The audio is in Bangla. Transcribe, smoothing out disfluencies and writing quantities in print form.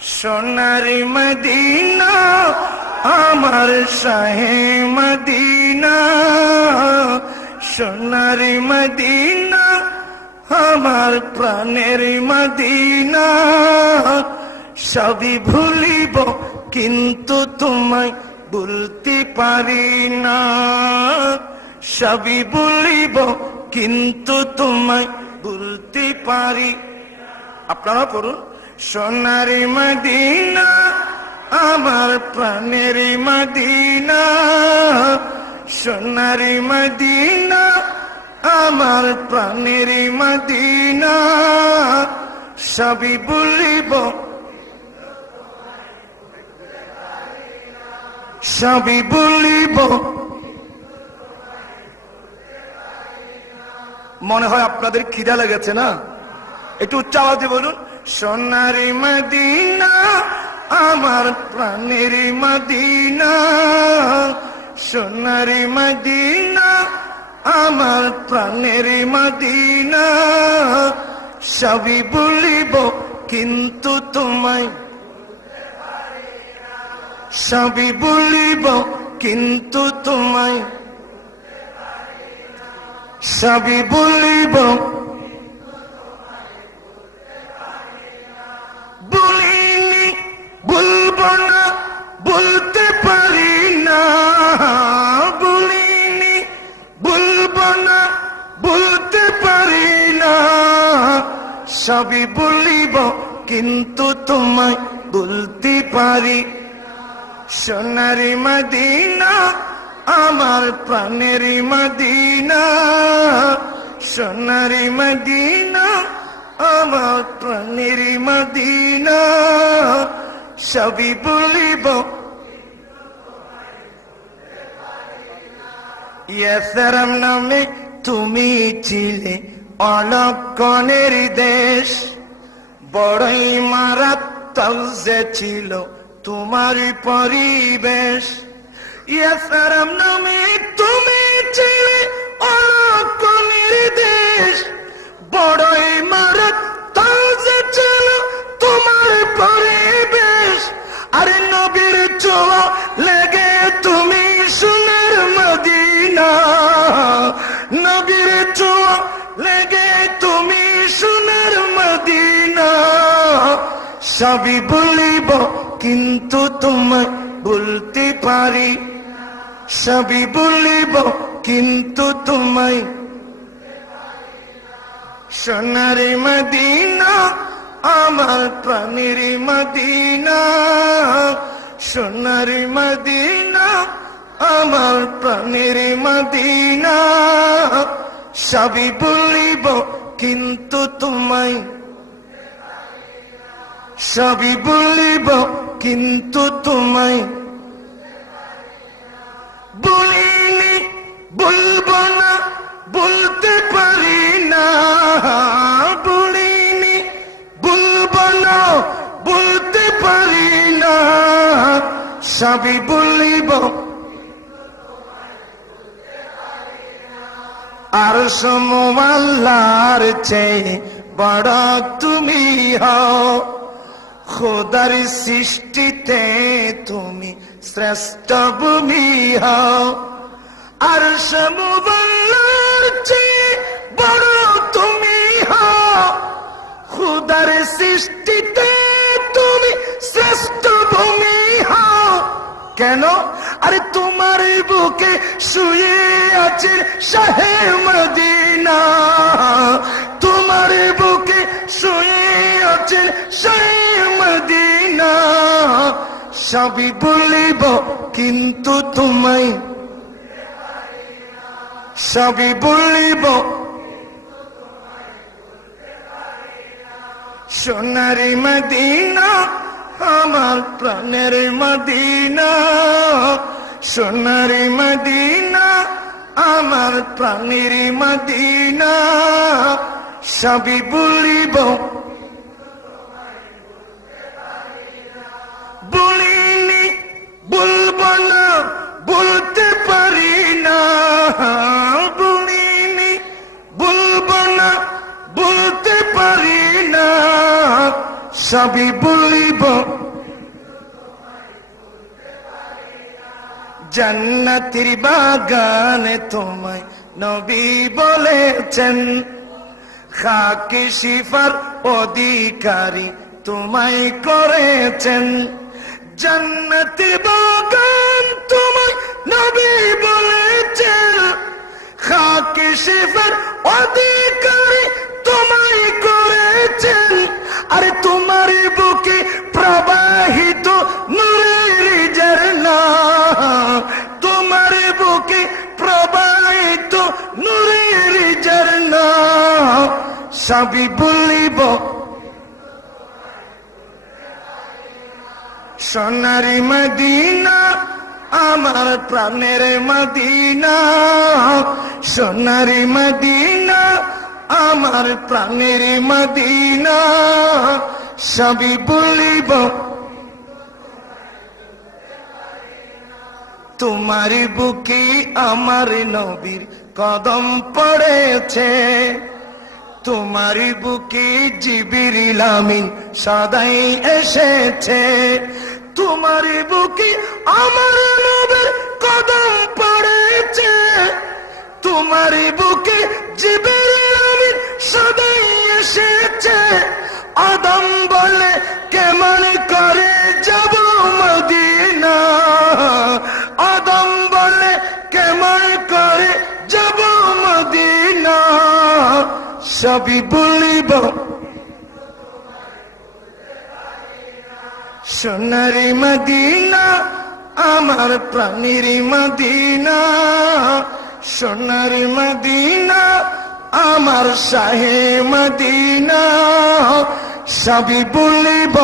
সোনারি মদিনা আমার শাহে মদিনা, সোনারি মদিনা আমার প্রাণের মদিনা। সবই ভুলিব কিন্তু তোমায় ভুলতে পারি না, সবই ভুলিব কিন্তু তোমায় ভুলতে পারি। আপনারা পড়ুন, সোনারি মদিনা আমার প্রাণের মদিনা, সোনারি মদিনা আমার প্রাণের মদিনা। সবই ভুলিব সবই ভুলিব। মনে হয় আপনাদের খিদা লেগেছে না? একটু উচ্চ আওয়াজে বলুন, সোনারি মদিনা আমার প্রাণের মদিনা, সোনারি মদিনা আমার প্রাণের মদিনা। সবই ভুলিব কিন্তু তোমায়, সবই ভুলিব কিন্তু তোমায়, সবই ভুলিব। ভুলিনি ভুলব না বলতে পারি না, ভুলিনি ভুলব না বলতে পারি না। সবই ভুলিব কিন্তু তোমায় বলতে পারি। সোনারি মদিনা আমার প্রাণের মদিনা, সোনারি মদিনা আমার প্রাণের মদিনা। সবই ভুলিব। ইয়াসরাম নামে তুমি ছিলে অলক্ষণের দেশ, বড়ই মারাত্মক যে ছিল তোমার পরিবেশ। ইয়াসরাম নামে তুমি ছিলে অলক্ষণের দেশ, বড়ই মারাত্মক যে ছিল তোমার পরিবেশ। আরে নবীর ছোঁয়া লেগে তুমি সোনার মদিনা, নবীর ছোঁয়া লেগে তুমি সোনার মদিনা। সবই ভুলিব কিন্তু তোমায় বলতে পারি, সবই ভুলিব কিন্তু তোমায়। সোনারি মদিনা আমার প্রাণের মদিনা, সোনারি মদিনা আমার প্রাণের মদিনা। সবই ভুলিব কিন্তু তোমায়, সবই ভুলিব কিন্তু তোমায়। ভুলিনি ভুলব না বলতে পারি না, ভুলিনি ভুলব না বলতে পারি না। সবই ভুলিব। আর সমুল্লার চেয়ে বড় তুমি হও, খোদার সৃষ্টিতে তুমি শ্রেষ্ঠ ভূমি হও। আর সমুল্লার চেয়ে বড় তুমি হও, খোদার সৃষ্টিতে তুমি শ্রেষ্ঠ ভূমি হও। কেন? আরে তোমার বুকে শুয়ে আছে শাহে মদিনা, তোমার বুকে শুয়ে আছে শাহে মদিনা। সবই ভুলিব কিন্তু তোমায়, সবই ভুলিব। সোনারি মদিনা আমার প্রাণের মদিনা, সোনারি মদিনা আমার প্রাণের মদিনা। সবই ভুলিব। ভুলিনি ভুলব না বলতে পারি না, ভুলিনি ভুলব না বলতে পারি না। সবই ভুলিব। জান্নাতের বাগানে তোমায় নবী বলেছেন, খাকে শিফার অধিকারী তোমায় করেছেন। জান্নাতের বাগান তোমায় নবী বলেছেন, খাকে শিফার অধিকারী তোমায় করেছেন। আরে তোমার বুকে প্রবাহিত নূরের ঝরনা, তোমার বুকে প্রবাহিত নূরের ঝরনা, সবই বলিব সোনারি মদিনা, আমার প্রাণের মদিনা। সোনারি মদিনা, আমার প্রাণের মদিনা, সবই বলিব তোমার বুকে আমার নবীর কদম পড়েছে, তোমার বুকে জিবরিল আমিন সদাই এসেছে। তোমার বুকে আমার নবীর কদম পড়েছে, তোমার বুকে জিবরিল আমিন সদাই এসেছে। আদম বলে কেমন করে যাব মদিনা, আদম বলে কেমন করে যাব মদিনা, সবই বলিব সোনারি মদিনা, আমার প্রাণের মদিনা। সোনারি মদিনা, আমার শাহে মদিনা, সবই বলিব